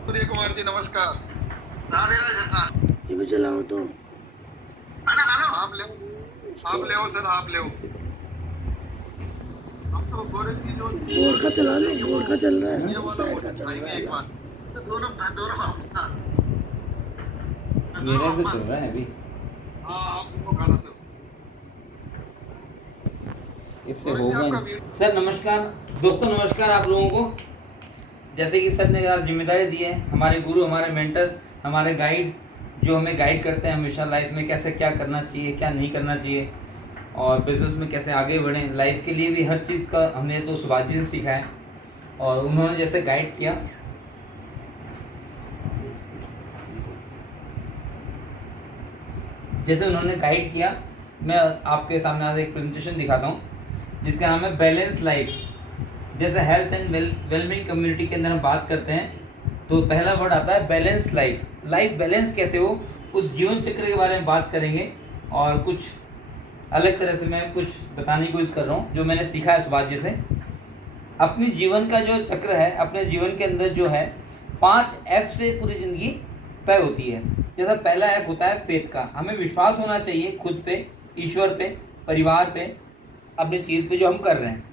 सूर्य कुमार जी नमस्कार। राधे राधे सरकार। ये भी चलाओ तो खाना खा लो। आप ले आप ले सर, आप ले। हम तो गोरे की जो बोर का चला लो, लेंगे बोर वो का चल रहा है, ये उस वाला साइड का भोजन चल रहा खाएंगे है एक ना। बार। तो दोनों दोनों खाऊंगा। दोनों मेरा तो खाऊंगा। चल रहा है अभी। हाँ, आप दोनों खाना सर। इससे गोरे जी होगा आपका नहीं। सर नमस्कार। दोस्तों नमस्कार आप लोगों को। जैसे कि सर ने यार जिम्मेदारी दी है, हमारे गुरु, हमारे मेंटर, हमारे गाइड, जो हमें गाइड करते हैं हमेशा लाइफ में कैसे क्या करना चाहिए, क्या नहीं करना चाहिए, और बिज़नेस में कैसे आगे बढ़ें। लाइफ के लिए भी हर चीज़ का हमने तो सुभाष जी से सीखा है, और उन्होंने जैसे गाइड किया, जैसे उन्होंने गाइड किया, मैं आपके सामने आज एक प्रेजेंटेशन दिखाता हूँ जिसका नाम है बैलेंस लाइफ। जैसे हेल्थ एंड वेलबींग कम्युनिटी के अंदर हम बात करते हैं तो पहला वर्ड आता है बैलेंस लाइफ। लाइफ बैलेंस कैसे हो, उस जीवन चक्र के बारे में बात करेंगे, और कुछ अलग तरह से मैं कुछ बताने की कोशिश कर रहा हूँ जो मैंने सीखा है सुभाष जी से। अपनी जीवन का जो चक्र है, अपने जीवन के अंदर जो है 5 F से पूरी ज़िंदगी तय होती है। जैसा पहला F होता है फेथ का, हमें विश्वास होना चाहिए खुद पे, ईश्वर पे, परिवार पे, अपनी चीज़ पे जो हम कर रहे हैं।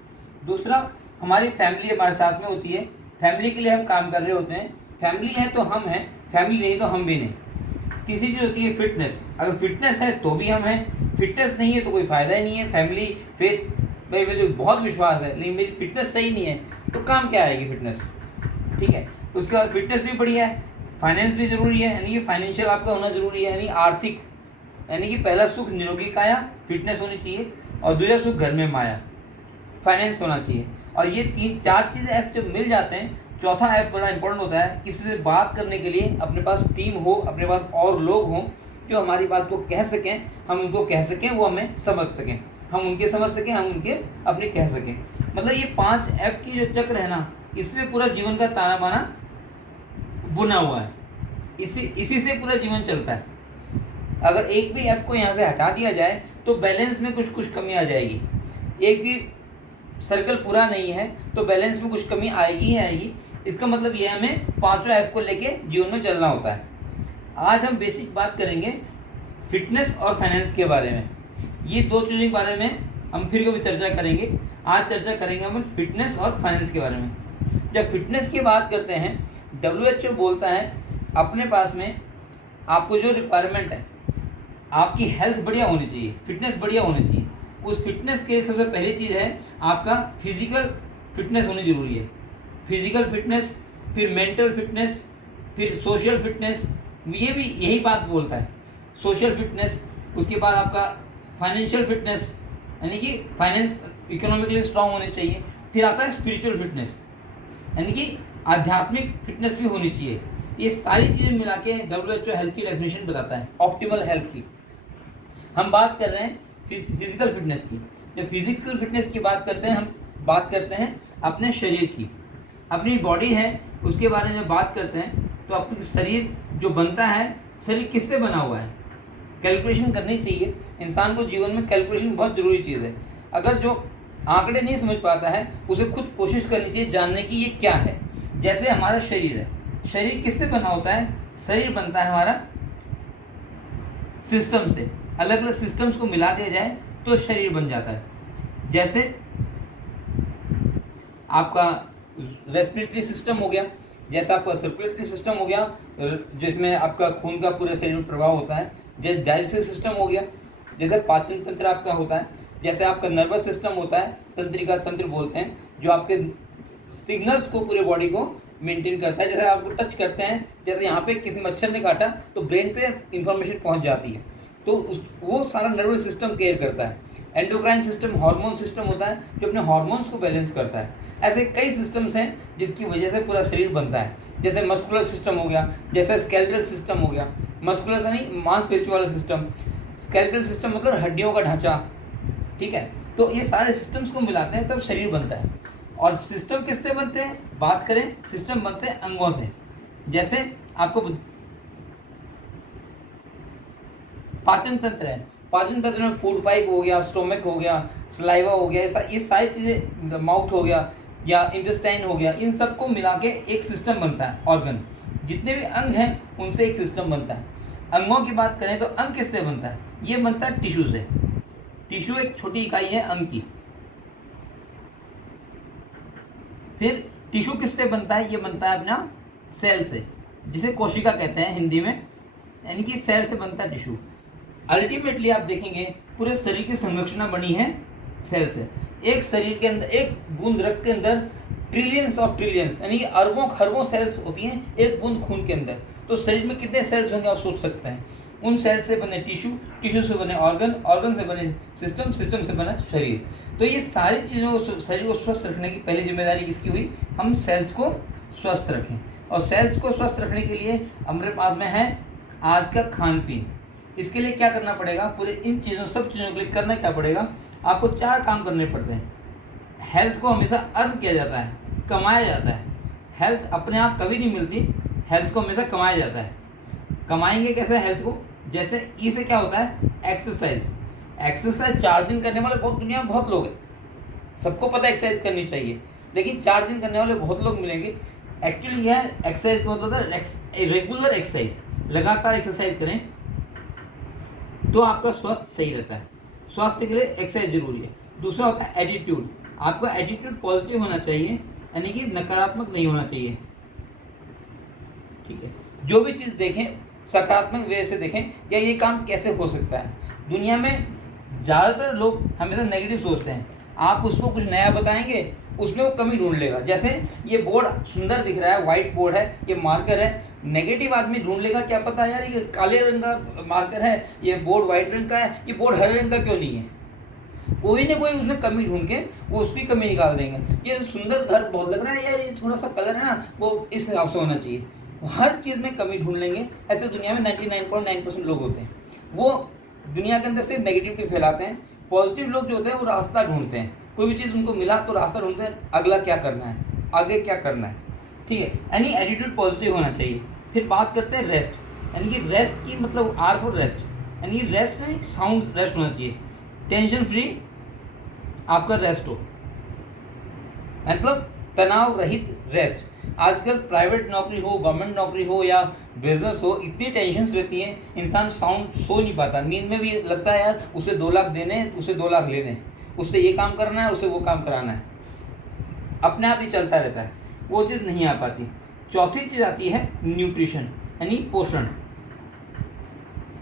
दूसरा, हमारी फैमिली हमारे साथ में होती है, फैमिली के लिए हम काम कर रहे होते हैं। फैमिली है तो हम हैं, फैमिली नहीं तो हम भी नहीं। तीसरी चीज़ होती है फिटनेस, अगर फिटनेस है तो भी हम हैं, फिटनेस नहीं है तो कोई फ़ायदा ही नहीं है। फैमिली, फेथ, भाई मुझे बहुत विश्वास है लेकिन मेरी फिटनेस सही नहीं है तो काम क्या आएगी फिटनेस, ठीक है। उसके बाद फिटनेस भी बढ़िया है, फाइनेंस भी ज़रूरी है, यानी कि फाइनेंशियल आपका होना ज़रूरी है, यानी आर्थिक, यानी कि पहला सुख निरोगी काया, फिटनेस होनी चाहिए, और दूसरा सुख घर में माया, फाइनेंस होना चाहिए। और ये 3-4 चीज़ें F जब मिल जाते हैं, चौथा F बड़ा इंपॉर्टेंट होता है, किसी से बात करने के लिए अपने पास टीम हो, अपने पास और लोग हों जो हमारी बात को कह सकें, हम उनको कह सकें, वो हमें समझ सकें, हम उनके समझ सकें, हम उनके अपने कह सकें। मतलब ये 5 F की जो चक्र है ना, इससे पूरा जीवन का ताना बाना बुना हुआ है, इसी से पूरा जीवन चलता है। अगर एक भी F को यहाँ से हटा दिया जाए तो बैलेंस में कुछ कमी आ जाएगी। एक भी सर्कल पूरा नहीं है तो बैलेंस में कुछ कमी आएगी ही आएगी। इसका मतलब ये हमें 5 F को लेके जीवन में चलना होता है। आज हम बेसिक बात करेंगे फिटनेस और फाइनेंस के बारे में। ये दो चीज़ों के बारे में हम फिर कभी चर्चा करेंगे। आज चर्चा करेंगे हम फिटनेस और फाइनेंस के बारे में। जब फिटनेस की बात करते हैं, WHO बोलता है अपने पास में आपको जो रिक्वायरमेंट है, आपकी हेल्थ बढ़िया होनी चाहिए, फिटनेस बढ़िया होनी चाहिए। उस फिटनेस के सबसे पहली चीज़ है आपका फिजिकल फिटनेस होनी ज़रूरी है। फिजिकल फिटनेस, फिर मेंटल फिटनेस, फिर सोशल फिटनेस, ये भी यही बात बोलता है, सोशल फिटनेस। उसके बाद आपका फाइनेंशियल फिटनेस, यानी कि फाइनेंस इकोनॉमिकली स्ट्रांग होने चाहिए। फिर आता है स्पिरिचुअल फिटनेस, यानी कि आध्यात्मिक फिटनेस भी होनी चाहिए। ये सारी चीज़ें मिला के WHO हेल्थ की डेफिनेशन बताता है, ऑप्टिमल हेल्थ की। हम बात कर रहे हैं फिजिकल फिटनेस की। जब फिजिकल फिटनेस की बात करते हैं, हम बात करते हैं अपने शरीर की, अपनी बॉडी है उसके बारे में बात करते हैं। तो अपना शरीर जो बनता है, शरीर किससे बना हुआ है, कैलकुलेशन करनी चाहिए। इंसान को जीवन में कैलकुलेशन बहुत ज़रूरी चीज़ है। अगर जो आंकड़े नहीं समझ पाता है, उसे खुद कोशिश करनी चाहिए जानने की ये क्या है। जैसे हमारा शरीर है, शरीर किससे बना होता है, शरीर बनता है हमारा सिस्टम से। अलग अलग सिस्टम्स को मिला दिया जाए तो शरीर बन जाता है। जैसे आपका रेस्पिरेटरी सिस्टम हो गया, जैसे आपका सर्कुलेटरी सिस्टम हो गया जिसमें आपका खून का पूरे शरीर में प्रभाव होता है, जैसे डाइजेस्टिव सिस्टम हो गया, जैसे पाचन तंत्र आपका होता है, जैसे आपका नर्वस सिस्टम होता है, तंत्रिका तंत्र बोलते हैं, जो आपके सिग्नल्स को पूरे बॉडी को मेंटेन करता है। जैसे आपको टच करते हैं, जैसे यहाँ पे किसी मच्छर ने काटा तो ब्रेन पे इंफॉर्मेशन पहुँच जाती है, तो वो सारा नर्वस सिस्टम केयर करता है। एंडोक्राइन सिस्टम हार्मोन सिस्टम होता है जो अपने हार्मोन्स को बैलेंस करता है। ऐसे कई सिस्टम्स हैं जिसकी वजह से पूरा शरीर बनता है। जैसे मस्कुलर सिस्टम हो गया, जैसे स्केलेटल सिस्टम हो गया, मस्कुलर यानी मांसपेशी वाला सिस्टम, स्केलेटल सिस्टम मतलब हड्डियों का ढांचा, ठीक है। तो ये सारे सिस्टम्स को मिलाते हैं तब शरीर बनता है। और सिस्टम किससे बनते हैं, बात करें, सिस्टम बनते हैं अंगों से। जैसे आपको पाचन तंत्र है, पाचन तंत्र में फूड पाइप हो गया, स्टोमक हो गया, सलाइवा हो गया, ये सारी चीज़ें, माउथ हो गया या इंटेस्टाइन हो गया, इन सबको मिला के एक सिस्टम बनता है, ऑर्गन, जितने भी अंग हैं उनसे एक सिस्टम बनता है। अंगों की बात करें तो अंग किससे बनता है? ये बनता है टिश्यू से। टिश्यू एक छोटी इकाई है अंग की। फिर टिश्यू किससे बनता है? ये बनता है अपना सेल से, जिसे कोशिका कहते हैं हिंदी में, यानी कि सेल से बनता है टिश्यू। अल्टीमेटली आप देखेंगे पूरे शरीर की संरचना बनी है सेल से। एक शरीर के अंदर, एक बूंद रक्त के अंदर ट्रिलियंस ऑफ ट्रिलियंस यानी कि अरबों खरबों सेल्स होती हैं एक बूंद खून के अंदर। तो शरीर में कितने सेल्स होंगे आप सोच सकते हैं। उन सेल से बने टिश्यू, टिश्यू से बने ऑर्गन, ऑर्गन से बने सिस्टम, सिस्टम से बना शरीर। तो ये सारी चीज़ों को, शरीर को स्वस्थ रखने की पहली जिम्मेदारी किसकी हुई? हम सेल्स को स्वस्थ रखें। और सेल्स को स्वस्थ रखने के लिए हमारे पास में है आज का खान पीन। इसके लिए क्या करना पड़ेगा? पूरे इन चीज़ों, सब चीज़ों के लिए करना क्या पड़ेगा? आपको 4 काम करने पड़ते हैं। हेल्थ को हमेशा अर्न किया जाता है, कमाया जाता है। हेल्थ अपने आप कभी नहीं मिलती, हेल्थ को हमेशा कमाया जाता है। कमाएंगे कैसे हेल्थ को? जैसे ई से क्या होता है? एक्सरसाइज। एक्सरसाइज 4 दिन करने वाले बहुत दुनिया में बहुत लोग हैं। सबको पता है एक्सरसाइज करनी चाहिए, लेकिन 4 दिन करने वाले बहुत लोग मिलेंगे। एक्चुअली यह एक्सरसाइज का मतलब होता है रेगुलर एक्सरसाइज। लगातार एक्सरसाइज करें तो आपका स्वास्थ्य सही रहता है। स्वास्थ्य के लिए एक्सरसाइज जरूरी है। दूसरा होता है एटीट्यूड। आपका एटीट्यूड पॉजिटिव होना चाहिए, यानी कि नकारात्मक नहीं होना चाहिए। ठीक है, जो भी चीज़ देखें सकारात्मक वे से देखें, या ये काम कैसे हो सकता है। दुनिया में ज़्यादातर लोग हमेशा नेगेटिव सोचते हैं। आप उसको कुछ नया बताएंगे, उसमें वो कमी ढूंढ लेगा। जैसे ये बोर्ड सुंदर दिख रहा है, वाइट बोर्ड है, ये मार्कर है, नेगेटिव आदमी ढूंढ लेगा क्या पता यार ये काले रंग का मार्कर है, ये बोर्ड वाइट रंग का है, ये बोर्ड हरे रंग का क्यों नहीं है। कोई ना कोई उसमें कमी ढूंढ के वो उसकी कमी निकाल देंगे। ये सुंदर घर बहुत लग रहा है यार, ये थोड़ा सा कलर है ना, वो इस हिसाब से होना चाहिए। हर चीज़ में कमी ढूंढ लेंगे। ऐसे दुनिया में 99.9% लोग होते हैं, वो दुनिया के अंदर सिर्फ नेगेटिविटी फैलाते हैं। पॉजिटिव लोग जो होते हैं वो रास्ता ढूंढते हैं। कोई भी चीज़ उनको मिला तो रास्ता ढूंढते हैं, अगला क्या करना है, आगे क्या करना है। ठीक है, यानी एटीट्यूड पॉजिटिव होना चाहिए। फिर बात करते हैं रेस्ट, यानी कि रेस्ट की मतलब आर फॉर रेस्ट, यानी कि रेस्ट में साउंड रेस्ट होना चाहिए। टेंशन फ्री आपका रेस्ट हो, मतलब तनाव रहित रेस्ट। आजकल प्राइवेट नौकरी हो, गवर्नमेंट नौकरी हो या बिजनेस हो, इतनी टेंशन्स रहती हैं, इंसान साउंड सो नहीं पाता। नींद में भी लगता है यार उसे 2 लाख देने, उसे 2 लाख लेने, उससे ये काम करना है, उसे वो काम कराना है, अपने आप ही चलता रहता है, वो चीज़ नहीं आ पाती। चौथी चीज़ आती है न्यूट्रिशन, यानी पोषण।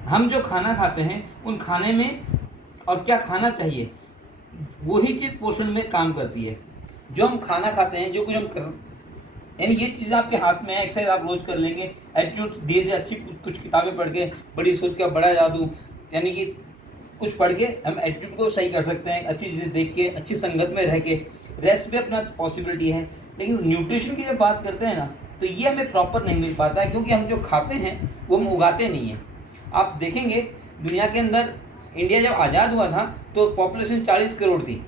हम जो खाना खाते हैं उन खाने में और क्या खाना चाहिए, वही चीज़ पोषण में काम करती है। जो हम खाना खाते हैं, जो कुछ हम कर, यानी ये चीज़ आपके हाथ में है। एक्सरसाइज आप रोज़ कर लेंगे, एटीट्यूड धीरे अच्छी कुछ किताबें पढ़ के, बड़ी सोच का बड़ा जादू, यानी कि कुछ पढ़ के हम एटीट्यूड को सही कर सकते हैं। अच्छी चीज़ें देख के, अच्छी संगत में रह के, रेस्ट भी अपना पॉसिबिलिटी है। लेकिन न्यूट्रिशन की जब बात करते हैं ना, तो ये हमें प्रॉपर नहीं मिल पाता है, क्योंकि हम जो खाते हैं वो हम उगाते नहीं हैं। आप देखेंगे दुनिया के अंदर, इंडिया जब आज़ाद हुआ था तो पॉपुलेशन 40 करोड़ थी।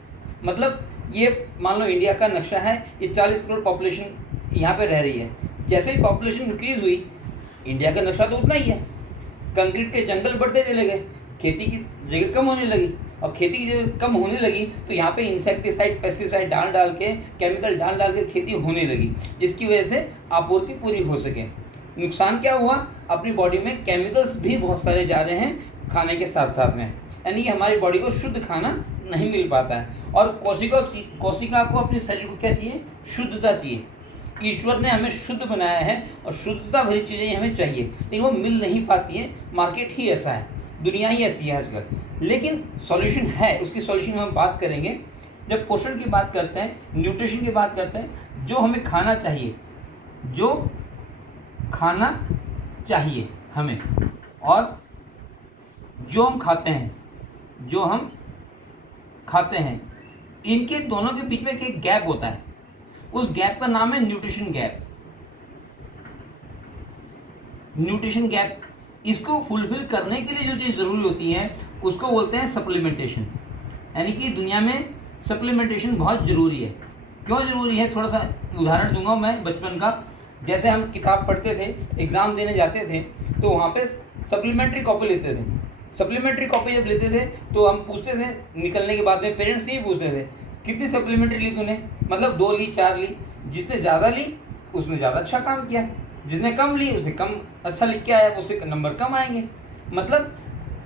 मतलब ये मान लो इंडिया का नक्शा है, ये 40 करोड़ पॉपुलेशन यहाँ पे रह रही है। जैसे ही पॉपुलेशन इंक्रीज़ हुई, इंडिया का नक्शा तो उतना ही है। कंक्रीट के जंगल बढ़ते चले गए, खेती की जगह कम होने लगी, और खेती की जगह कम होने लगी तो यहाँ पे इंसेक्टिसाइड, पेस्टिसाइड डाल के, केमिकल डाल के खेती होने लगी, जिसकी वजह से आपूर्ति पूरी हो सके। नुकसान क्या हुआ? अपनी बॉडी में केमिकल्स भी बहुत सारे जा रहे हैं खाने के साथ साथ में, यानी कि हमारी बॉडी को शुद्ध खाना नहीं मिल पाता है। और कोशिका को, अपने शरीर को क्या चाहिए? शुद्धता चाहिए। ईश्वर ने हमें शुद्ध बनाया है और शुद्धता भरी चीज़ें हमें चाहिए, लेकिन वो मिल नहीं पाती है। मार्केट ही ऐसा है, दुनिया ही ऐसी है आजकल। लेकिन सॉल्यूशन है, उसकी सॉल्यूशन हम बात करेंगे जब पोषण की बात करते हैं, न्यूट्रिशन की बात करते हैं। जो हमें खाना चाहिए, जो खाना चाहिए हमें, और जो हम खाते हैं, जो हम खाते हैं, इनके दोनों के बीच में एक गैप होता है। उस गैप का नाम है न्यूट्रिशन गैप। न्यूट्रिशन गैप, इसको फुलफिल करने के लिए जो चीज़ ज़रूरी होती है उसको बोलते हैं सप्लीमेंटेशन। यानी कि दुनिया में सप्लीमेंटेशन बहुत ज़रूरी है। क्यों ज़रूरी है? थोड़ा सा उदाहरण दूंगा मैं बचपन का। जैसे हम किताब पढ़ते थे, एग्ज़ाम देने जाते थे, तो वहाँ पे सप्लीमेंट्री कॉपी लेते थे। सप्लीमेंट्री कॉपी जब लेते थे तो हम पूछते थे निकलने के बाद में, पेरेंट्स नहीं पूछते थे कितनी सप्लीमेंट्री ली तूने, मतलब 2 ली, 4 ली। जितने ज़्यादा ली उसने ज़्यादा अच्छा काम किया, जिसने कम ली उसने कम अच्छा लिख के आया, उससे नंबर कम आएंगे। मतलब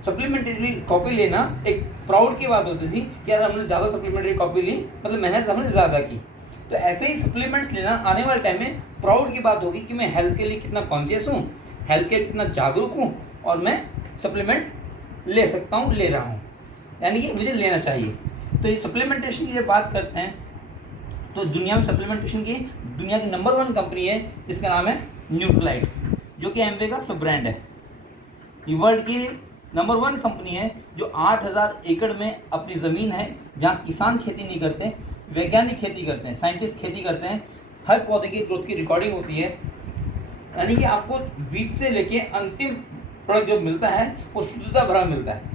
सप्लीमेंट्री कॉपी लेना एक प्राउड की बात होती थी कि यार हमने ज़्यादा सप्लीमेंट्री कॉपी ली, मतलब मेहनत हमने ज़्यादा की। तो ऐसे ही सप्लीमेंट्स लेना आने वाले टाइम में प्राउड की बात होगी कि मैं हेल्थ के लिए कितना कॉन्शियस हूँ, हेल्थ के कितना जागरूक हूँ और मैं सप्लीमेंट ले सकता हूँ, ले रहा हूँ, यानी कि मुझे लेना चाहिए। तो ये सप्लीमेंटेशन की जब बात करते हैं तो दुनिया में सप्लीमेंटेशन की दुनिया की नंबर 1 कंपनी है जिसका नाम है न्यूट्रीलाइट, जो कि एमवे का सब ब्रांड है। ये वर्ल्ड की नंबर 1 कंपनी है जो 8000 एकड़ में अपनी ज़मीन है जहाँ किसान खेती नहीं करते, वैज्ञानिक खेती करते हैं, साइंटिस्ट खेती करते हैं। हर पौधे की ग्रोथ की रिकॉर्डिंग होती है, यानी कि आपको बीज से लेके अंतिम प्रोडक्ट जो मिलता है वो शुद्धता भरा मिलता है।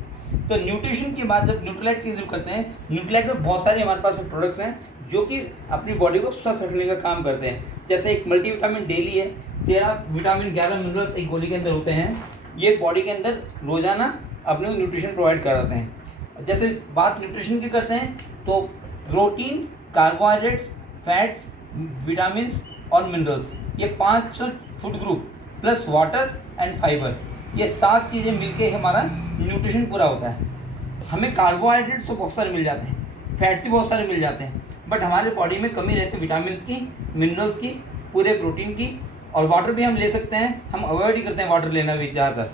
तो न्यूट्रिशन की बात जब न्यूट्रीलाइट की ज़रूर करते हैं, न्यूट्रीलाइट में बहुत सारे हमारे पास प्रोडक्ट्स हैं जो कि अपनी बॉडी को स्वस्थ रखने का काम करते हैं। जैसे एक मल्टीविटामिन डेली है, 13 विटामिन 11 मिनरल्स एक गोली के अंदर होते हैं। ये बॉडी के अंदर रोजाना अपने न्यूट्रिशन प्रोवाइड कराते हैं। जैसे बात न्यूट्रिशन की करते हैं तो प्रोटीन, कार्बोहाइड्रेट्स, फैट्स, विटामिन और मिनरल्स, ये 5 food group plus water and fibre, ये 7 चीज़ें मिलके हमारा न्यूट्रिशन पूरा होता है। हमें कार्बोहाइड्रेट्स तो बहुत सारे मिल जाते हैं, फैट्स भी बहुत सारे मिल जाते हैं, बट हमारे बॉडी में कमी रहती है विटामिन की, मिनरल्स की, पूरे प्रोटीन की, और वाटर भी हम ले सकते हैं, हम अवॉइड ही करते हैं वाटर लेना भी ज़्यादातर,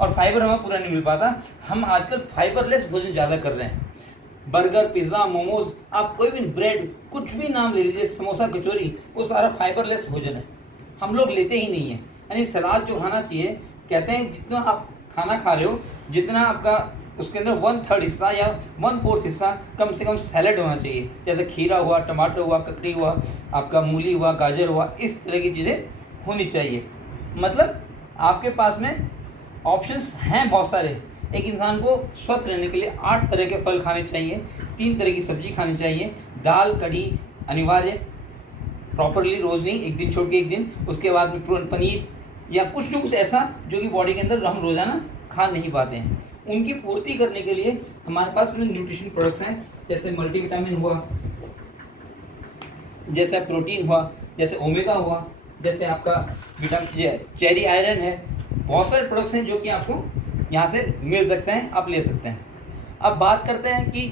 और फाइबर हमें पूरा नहीं मिल पाता। हम आजकल फाइबरलेस भोजन ज़्यादा कर रहे हैं। बर्गर, पिज़्ज़ा, मोमोज, आप कोई भी ब्रेड, कुछ भी नाम ले लीजिए, समोसा, कचौरी, वो सारा फाइबरलेस भोजन है, हम लोग लेते ही नहीं हैं। यानी सलाद जो खाना चाहिए, कहते हैं जितना आप खाना खा रहे हो जितना आपका उसके अंदर 1/3 हिस्सा या 1/4 हिस्सा कम से कम सैलड होना चाहिए। जैसे खीरा हुआ, टमाटर हुआ, ककड़ी हुआ, आपका मूली हुआ, गाजर हुआ, इस तरह की चीज़ें होनी चाहिए। मतलब आपके पास में ऑप्शंस हैं बहुत सारे। एक इंसान को स्वस्थ रहने के लिए 8 तरह के फल खाने चाहिए, 3 तरह की सब्जी खानी चाहिए, दाल कढ़ी अनिवार्य, प्रॉपरली रोज़ नहीं, एक दिन छोड़ के एक दिन, उसके बाद में पनीर या कुछ न कुछ ऐसा जो कि बॉडी के अंदर हम रोज़ाना खा नहीं पाते हैं, उनकी पूर्ति करने के लिए हमारे पास में न्यूट्रिशन प्रोडक्ट्स हैं। जैसे मल्टीविटामिन हुआ, जैसे प्रोटीन हुआ, जैसे ओमेगा हुआ, जैसे आपका विटामिन चेरी आयरन है, बहुत सारे प्रोडक्ट्स हैं जो कि आपको यहाँ से मिल सकते हैं, आप ले सकते हैं। अब बात करते हैं कि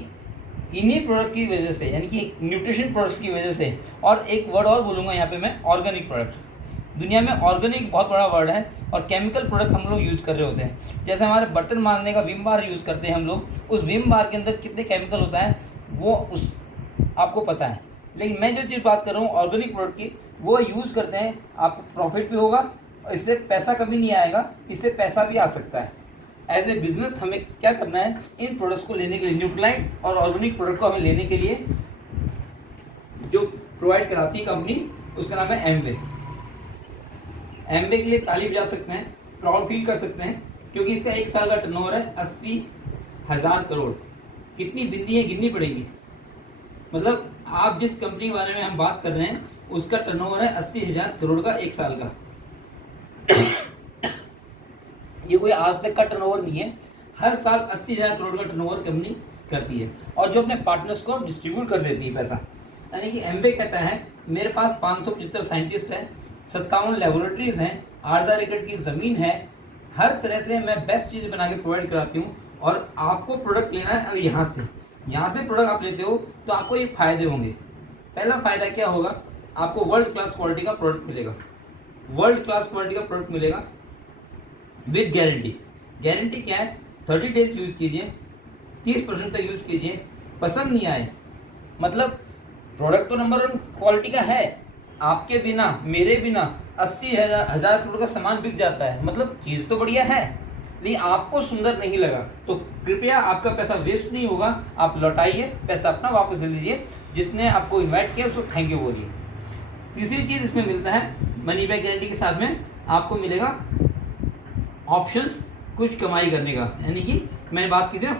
इन्हीं प्रोडक्ट की वजह से, यानी कि न्यूट्रिशन प्रोडक्ट्स की वजह से, और एक वर्ड और बोलूँगा यहाँ पे मैं, ऑर्गेनिक प्रोडक्ट। दुनिया में ऑर्गेनिक बहुत बड़ा वर्ड है, और केमिकल प्रोडक्ट हम लोग यूज़ कर रहे होते हैं। जैसे हमारे बर्तन मांजने का विम बार यूज़ करते हैं हम लोग, उस विम बार के अंदर कितने केमिकल होता है वो उस आपको पता है। लेकिन मैं जो चीज़ बात कर रहा हूँ ऑर्गेनिक प्रोडक्ट की, वो यूज़ करते हैं, आपको प्रॉफिट भी होगा और इससे पैसा कभी नहीं आएगा, इससे पैसा भी आ सकता है। एज ए बिजनेस हमें क्या करना है, इन प्रोडक्ट्स को लेने के लिए, न्यूट्रीलाइट और ऑर्गेनिक प्रोडक्ट को हमें लेने के लिए जो प्रोवाइड कराती है कंपनी, उसका नाम है एमवे। एमवे के लिए ताली बजा सकते हैं, प्राउड फील कर सकते हैं, क्योंकि इसका 1 साल का टर्नओवर है 80,000 करोड़। कितनी बिंदी है गिननी पड़ेगी, मतलब आप जिस कंपनी के बारे में हम बात कर रहे हैं उसका टर्नओवर है 80,000 करोड़ का 1 साल का। ये कोई आज तक का टर्नओवर नहीं है, हर साल 80,000 करोड़ का टर्नओवर कंपनी करती है, और जो अपने पार्टनर्स को डिस्ट्रीब्यूट कर देती है पैसा। यानी कि एमवे कहता है मेरे पास 575 साइंटिस्ट हैं, 57 लेबोरेटरीज हैं, 8000 एकड़ की ज़मीन है, हर तरह से मैं बेस्ट चीज़ बना के प्रोवाइड कराती हूँ। और आपको प्रोडक्ट लेना है, अगर यहाँ से प्रोडक्ट आप लेते हो तो आपको ये फ़ायदे होंगे। पहला फ़ायदा क्या होगा, आपको वर्ल्ड क्लास क्वालिटी का प्रोडक्ट मिलेगा, वर्ल्ड क्लास क्वालिटी का प्रोडक्ट मिलेगा विद गारंटी। गारंटी क्या है, 30 डेज यूज़ कीजिए, 30% तक यूज़ कीजिए, पसंद नहीं आए, मतलब प्रोडक्ट तो नंबर 1 क्वालिटी का है, आपके बिना मेरे बिना 80,000 करोड़ का सामान बिक जाता है, मतलब चीज़ तो बढ़िया है, लेकिन आपको सुंदर नहीं लगा तो कृपया आपका पैसा वेस्ट नहीं होगा, आप लौटाइए, पैसा अपना वापस ले लीजिए, जिसने आपको इन्वाइट किया उसको थैंक यू बोलिए। तीसरी चीज़ इसमें मिलता है, मनी बैक गारंटी के साथ में आपको मिलेगा ऑप्शंस कुछ कमाई करने का। यानी कि मैंने बात की थी ना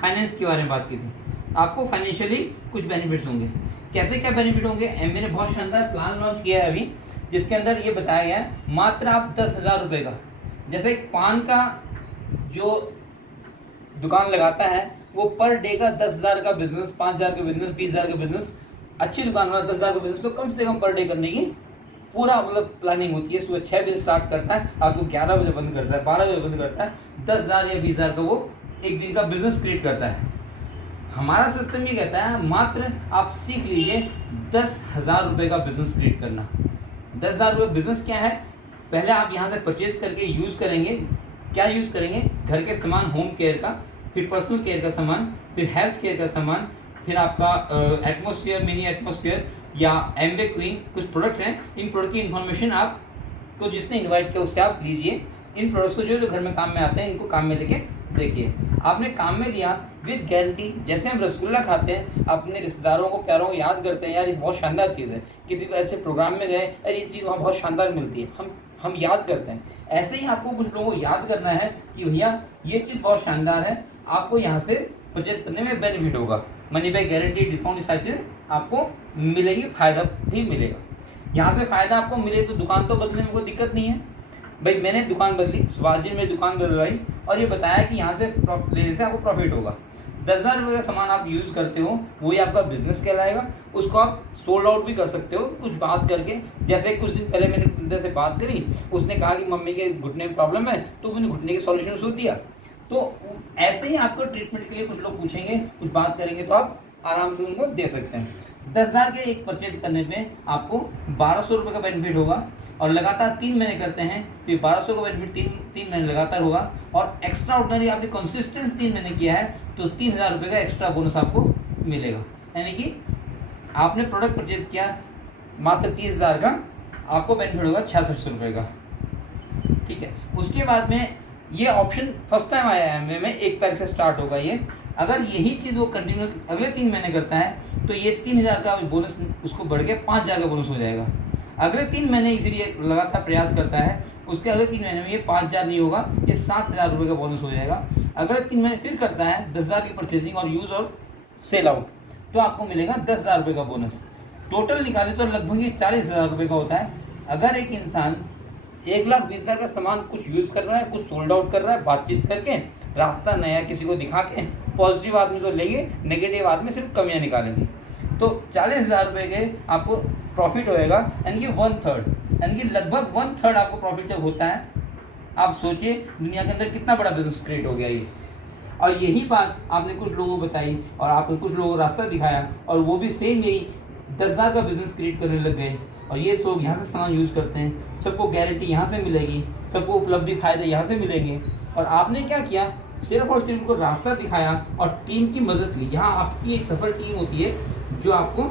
फाइनेंस के बारे में बात की थी, आपको फाइनेंशियली कुछ बेनिफिट्स होंगे। कैसे क्या बेनिफिट होंगे, एमवे ने बहुत शानदार प्लान लॉन्च किया है अभी, जिसके अंदर ये बताया गया है मात्र आप 10,000 रुपये का, जैसे एक पान का जो दुकान लगाता है वो पर डे का 10,000 का बिजनेस, 5,000 का बिजनेस, 20,000 का बिजनेस, अच्छी दुकान वाला 10,000 का बिजनेस तो कम से कम पर डे करने की पूरा मतलब प्लानिंग होती है। सुबह 6 बजे स्टार्ट करता है, आपको 11 बजे बंद करता है, 12 बजे बंद करता है। 10,000 या 20,000 का वो एक दिन का बिजनेस क्रिएट करता है। हमारा सिस्टम ये कहता है मात्र आप सीख लीजिए 10,000 रुपये का बिजनेस क्रिएट करना। 10,000 रुपये बिजनेस क्या है? पहले आप यहाँ से परचेज करके यूज़ करेंगे। क्या यूज़ करेंगे? घर के सामान, होम केयर का, फिर पर्सनल केयर का सामान, फिर हेल्थ केयर का सामान, फिर आपका एटमॉस्फेयर, मिनी एटमॉस्फेयर या एमवे क्वीन, कुछ प्रोडक्ट हैं। इन प्रोडक्ट की इन्फॉर्मेशन आपको जिसने इन्वाइट किया उससे आप लीजिए। इन प्रोडक्ट्स को जो जो घर में काम में आते हैं इनको काम में लेके देखिए। आपने काम में लिया विद गारंटी। जैसे हम रसगुल्ला खाते हैं, अपने रिश्तेदारों को, प्यारों को याद करते हैं, यार ये बहुत शानदार चीज़ है। किसी को अच्छे प्रोग्राम में गए, अरे ये चीज़ वहाँ बहुत शानदार मिलती है, हम याद करते हैं। ऐसे ही आपको कुछ लोगों को याद करना है कि भैया ये चीज़ बहुत शानदार है, आपको यहाँ से परचेज करने में बेनिफिट होगा। मनी बैक गारंटी, डिस्काउंट, ये सारी चीज़ आपको मिलेगी, फ़ायदा भी मिलेगा। यहाँ से फ़ायदा आपको मिले तो दुकान तो बदलने में कोई दिक्कत नहीं है। भाई मैंने दुकान बदली, सुभाष जी ने मेरी दुकान बदलवाई और ये बताया कि यहाँ से लेने से आपको प्रॉफिट होगा। 10,000 रुपये का सामान आप यूज़ करते हो, वही आपका बिजनेस कहलाएगा। उसको आप सोल्ड आउट भी कर सकते हो कुछ बात करके। जैसे कुछ दिन पहले मैंने प्रिंटर से बात करी, उसने कहा कि मम्मी के घुटने में प्रॉब्लम है, तो मैंने घुटने के सॉल्यूशन उसको दिया। तो ऐसे ही आपको ट्रीटमेंट के लिए कुछ लोग पूछेंगे, कुछ बात करेंगे, तो आप आराम से उनको दे सकते हैं। 10,000 के एक परचेज करने पे आपको 1,200 रुपये का बेनिफिट होगा और लगातार 3 महीने करते हैं तो 1,200 का बेनिफिट 3 महीने लगातार होगा। और एक्स्ट्रा ऑर्डिनरी आपने कंसिस्टेंस 3 महीने किया है तो 3,000 रुपये का एक्स्ट्रा बोनस आपको मिलेगा। यानी कि आपने प्रोडक्ट परचेज किया मात्र 30,000 का, आपको बेनिफिट होगा 6600 रुपये का। ठीक है, उसके बाद में ये ऑप्शन फर्स्ट टाइम आया है एमवे में, 1 तारीख से स्टार्ट होगा ये। अगर यही चीज़ वो कंटिन्यू अगले 3 महीने करता है तो ये 3,000 का बोनस उसको बढ़ के 5,000 का बोनस हो जाएगा। अगले 3 महीने फिर ये लगातार प्रयास करता है, उसके अगले 3 महीने में ये 5,000 नहीं होगा, ये 7,000 रुपये का बोनस हो जाएगा। अगले 3 महीने फिर करता है 10,000 की परचेजिंग और यूज़ और सेल आउट, तो आपको मिलेगा 10,000 रुपये का बोनस। टोटल निकाले तो लगभग ये 40,000 रुपये का होता है। अगर एक इंसान 1,20,000 का सामान कुछ यूज़ कर रहा है, कुछ सोल्ड आउट कर रहा है, बातचीत करके, रास्ता नया किसी को दिखा के, पॉजिटिव आदमी तो लेंगे, नेगेटिव आदमी सिर्फ कमियां निकालेंगे, तो 40,000 रुपये के आपको प्रॉफिट होएगा। यानी कि 1/3, यानी कि लगभग 1/3 आपको प्रॉफिट जब होता है, आप सोचिए दुनिया के अंदर कितना बड़ा बिजनेस क्रिएट हो गया ये। और यही बात आपने कुछ लोगों को बताई और आपने कुछ लोगों को रास्ता दिखाया और वो भी सेम यही 10,000 का बिजनेस क्रिएट करने लग गए। और ये लोग यहाँ से सामान यूज़ करते हैं, सबको गारंटी यहाँ से मिलेगी, सबको उपलब्धि फायदे यहाँ से मिलेंगे। और आपने क्या किया, सिर्फ और सिर्फ उनको रास्ता दिखाया और टीम की मदद ली। यहाँ आपकी एक सफल टीम होती है जो आपको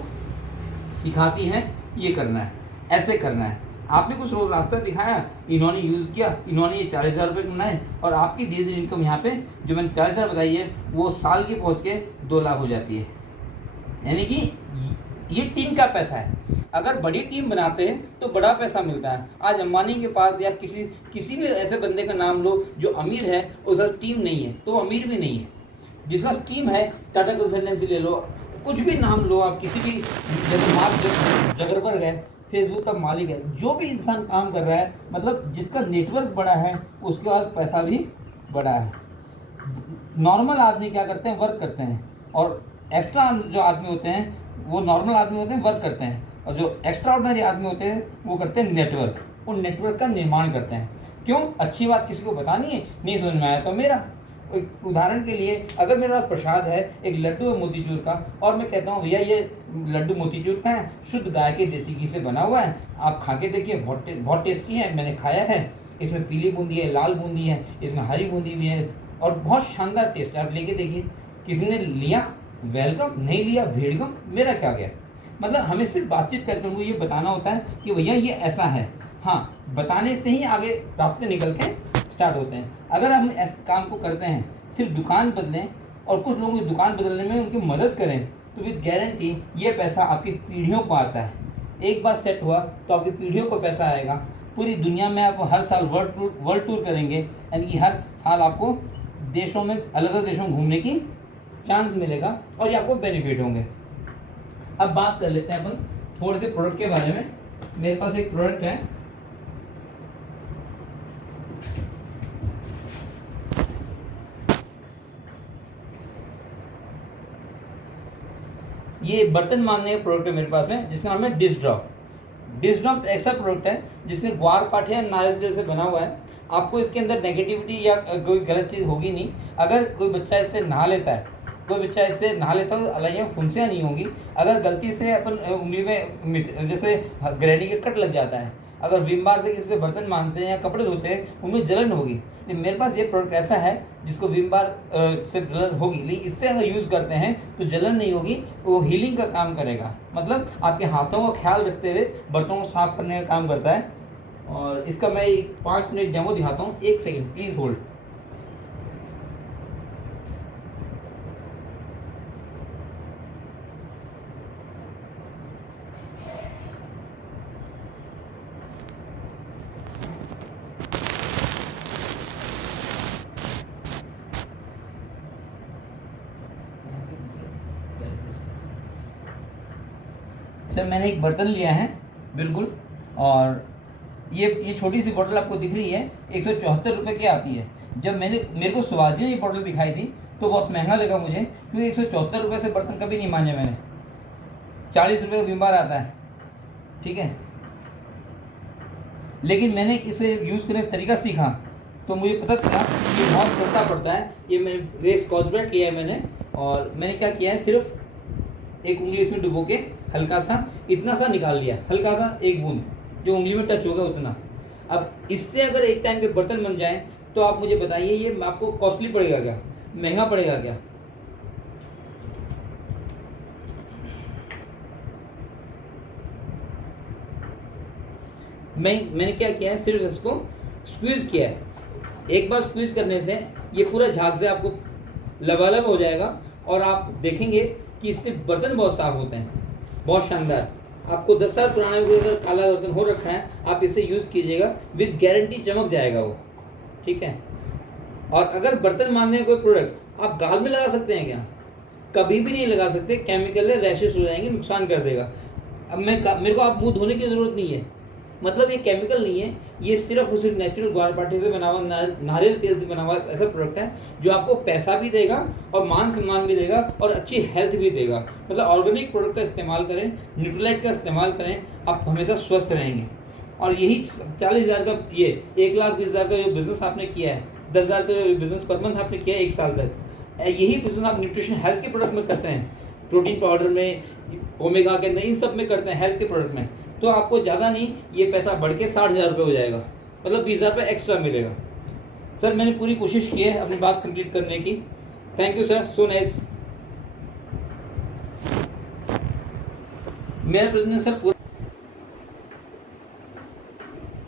सिखाती है ये करना है, ऐसे करना है। आपने कुछ रोज रास्ता दिखाया, इन्होंने यूज़ किया, इन्होंने ये 40,000 रुपये बनाए और आपकी धीरे धीरे इनकम यहाँ पे जो मैंने 40,000 बताई है वो साल की पहुँच के 2 लाख हो जाती है। यानी कि ये टीम का पैसा है। अगर बड़ी टीम बनाते हैं तो बड़ा पैसा मिलता है। आज अंबानी के पास या किसी भी ऐसे बंदे का नाम लो जो अमीर है, उसका टीम नहीं है तो वो अमीर भी नहीं है। जिसका टीम है, टाटा कंसल्टेंसी ले लो, कुछ भी नाम लो आप, किसी भी जैसे मार्क जगरबर्ग है, फेसबुक का मालिक है, जो भी इंसान काम कर रहा है, मतलब जिसका नेटवर्क बड़ा है उसके पास पैसा भी बड़ा है। नॉर्मल आदमी क्या करते हैं, वर्क करते हैं, और एक्स्ट्रा जो आदमी होते हैं वो नॉर्मल आदमी होते हैं, वर्क करते हैं, और जो एक्स्ट्रा ऑर्डिनरी आदमी होते हैं वो करते हैं नेटवर्क, वो नेटवर्क का निर्माण करते हैं। क्यों? अच्छी बात किसी को बतानी है, नहीं समझ में आया तो मेरा एक उदाहरण के लिए, अगर मेरे पास प्रसाद है, एक लड्डू है मोतीचूर का, और मैं कहता हूँ भैया ये लड्डू मोतीचूर का है, शुद्ध गाय के देसी घी से बना हुआ है, आप खा के देखिए, बहुत टेस्टी है, मैंने खाया है, इसमें पीली बूंदी है, लाल बूंदी है, इसमें हरी बूंदी भी है और बहुत शानदार टेस्ट है, आप लेके देखिए। किसी ने लिया वेलकम, नहीं लिया भेड़कम, मेरा क्या गया। मतलब हमें सिर्फ बातचीत करके उनको ये बताना होता है कि भैया ये ऐसा है। हाँ, बताने से ही आगे रास्ते निकल के स्टार्ट होते हैं। अगर हम इस काम को करते हैं, सिर्फ दुकान बदलें और कुछ लोगों की दुकान बदलने में उनकी मदद करें, तो विद गारंटी ये पैसा आपकी पीढ़ियों को आता है। एक बार सेट हुआ तो आपकी पीढ़ियों को पैसा आएगा। पूरी दुनिया में आप हर साल वर्ल्ड टूर करेंगे, यानी कि हर साल आपको देशों में, अलग अलग देशों में घूमने की चांस मिलेगा और ये आपको बेनिफिट होंगे। अब बात कर लेते हैं अपन थोड़े से प्रोडक्ट के बारे में। मेरे पास एक प्रोडक्ट है, ये बर्तन मारने का प्रोडक्ट है मेरे पास में, जिसका नाम है डिश ड्रॉप। डिस्डम्प ऐसा प्रोडक्ट है जिसमें ग्वार पाठे या नारियल तेल से बना हुआ है। आपको इसके अंदर नेगेटिविटी या कोई गलत चीज़ होगी नहीं। अगर कोई बच्चा इससे नहा लेता है, तो अलाइयाँ फुंसियाँ नहीं होंगी। अगर गलती से अपन उंगली में जैसे ग्रैनी के कट लग जाता है, अगर विम बार से किसी से बर्तन मांजते हैं या कपड़े धोते हैं, उनमें जलन होगी। लेकिन मेरे पास ये प्रोडक्ट ऐसा है जिसको विम बार से जलन होगी, लेकिन इससे अगर यूज़ करते हैं तो जलन नहीं होगी, वो हीलिंग का काम करेगा। मतलब आपके हाथों का ख्याल रखते हुए बर्तनों को साफ करने का काम करता है। और इसका मैं 5 मिनट डेमो दिखाता हूँ। 1 सेकेंड प्लीज़ होल्ड। सर मैंने एक बर्तन लिया है बिल्कुल, और ये छोटी सी बोतल आपको दिख रही है, 174 रुपये की आती है। जब मेरे को सुभाष ने ये बोतल दिखाई थी तो बहुत महंगा लगा मुझे, क्योंकि 174 रुपये से बर्तन कभी नहीं मांजे मैंने। 40 रुपये का विम बार आता है, ठीक है। लेकिन मैंने इसे यूज़ करने का तरीका सीखा तो मुझे पता चला कि ये बहुत सस्ता पड़ता है। ये स्कॉच ब्राइट लिया है मैंने, और मैंने क्या किया है, सिर्फ एक उंगली इसमें डुबो के हल्का सा इतना सा निकाल लिया, हल्का सा एक बूंद जो उंगली में टच होगा उतना। अब इससे अगर एक टाइम के बर्तन बन जाएं तो आप मुझे बताइए ये आपको कॉस्टली पड़ेगा क्या, महंगा पड़ेगा क्या? मैंने क्या किया है, सिर्फ इसको स्क्वीज़ किया है। एक बार स्क्वीज़ करने से ये पूरा झाग से आपको लबालब हो जाएगा, और आप देखेंगे कि इससे बर्तन बहुत साफ़ होते हैं, बहुत शानदार। आपको 10 साल पुराना भी अगर काला बर्तन हो रखा है, आप इसे यूज़ कीजिएगा, विद गारंटी चमक जाएगा वो, ठीक है। और अगर बर्तन मांजने का कोई प्रोडक्ट आप गाल में लगा सकते हैं क्या? कभी भी नहीं लगा सकते, केमिकल है, रैशेस हो जाएंगे, नुकसान कर देगा। अब मेरे को आप मुँह धोने की ज़रूरत नहीं है, मतलब ये केमिकल नहीं है, ये सिर्फ और सिर्फ नेचुरल ग्वारपाठे से बना हुआ, नारियल तेल से बना हुआ ऐसा प्रोडक्ट है जो आपको पैसा भी देगा और मान सम्मान भी देगा और अच्छी हेल्थ भी देगा। मतलब ऑर्गेनिक प्रोडक्ट का इस्तेमाल करें, न्यूट्रीलाइट का इस्तेमाल करें, आप हमेशा स्वस्थ रहेंगे। और यही 40,000 का, ये 1,20,000 का जो बिज़नेस आपने किया है, 10,000 का जो बिज़नेस पर मंथ आपने किया है 1 साल तक, यही बिज़नेस आप न्यूट्रिशन हेल्थ के प्रोडक्ट में करते हैं, प्रोटीन पाउडर में, ओमेगा के अंदर, इन सब में करते हैं, हेल्थ के प्रोडक्ट में, तो आपको ज़्यादा नहीं, ये पैसा बढ़ के 60,000 रुपये हो जाएगा, मतलब 20,000 रुपये एक्स्ट्रा मिलेगा। सर मैंने पूरी कोशिश की है अपनी बात कंप्लीट करने की। Thank you sir, so nice. मेरा प्रेजेंटेशन सर पूरा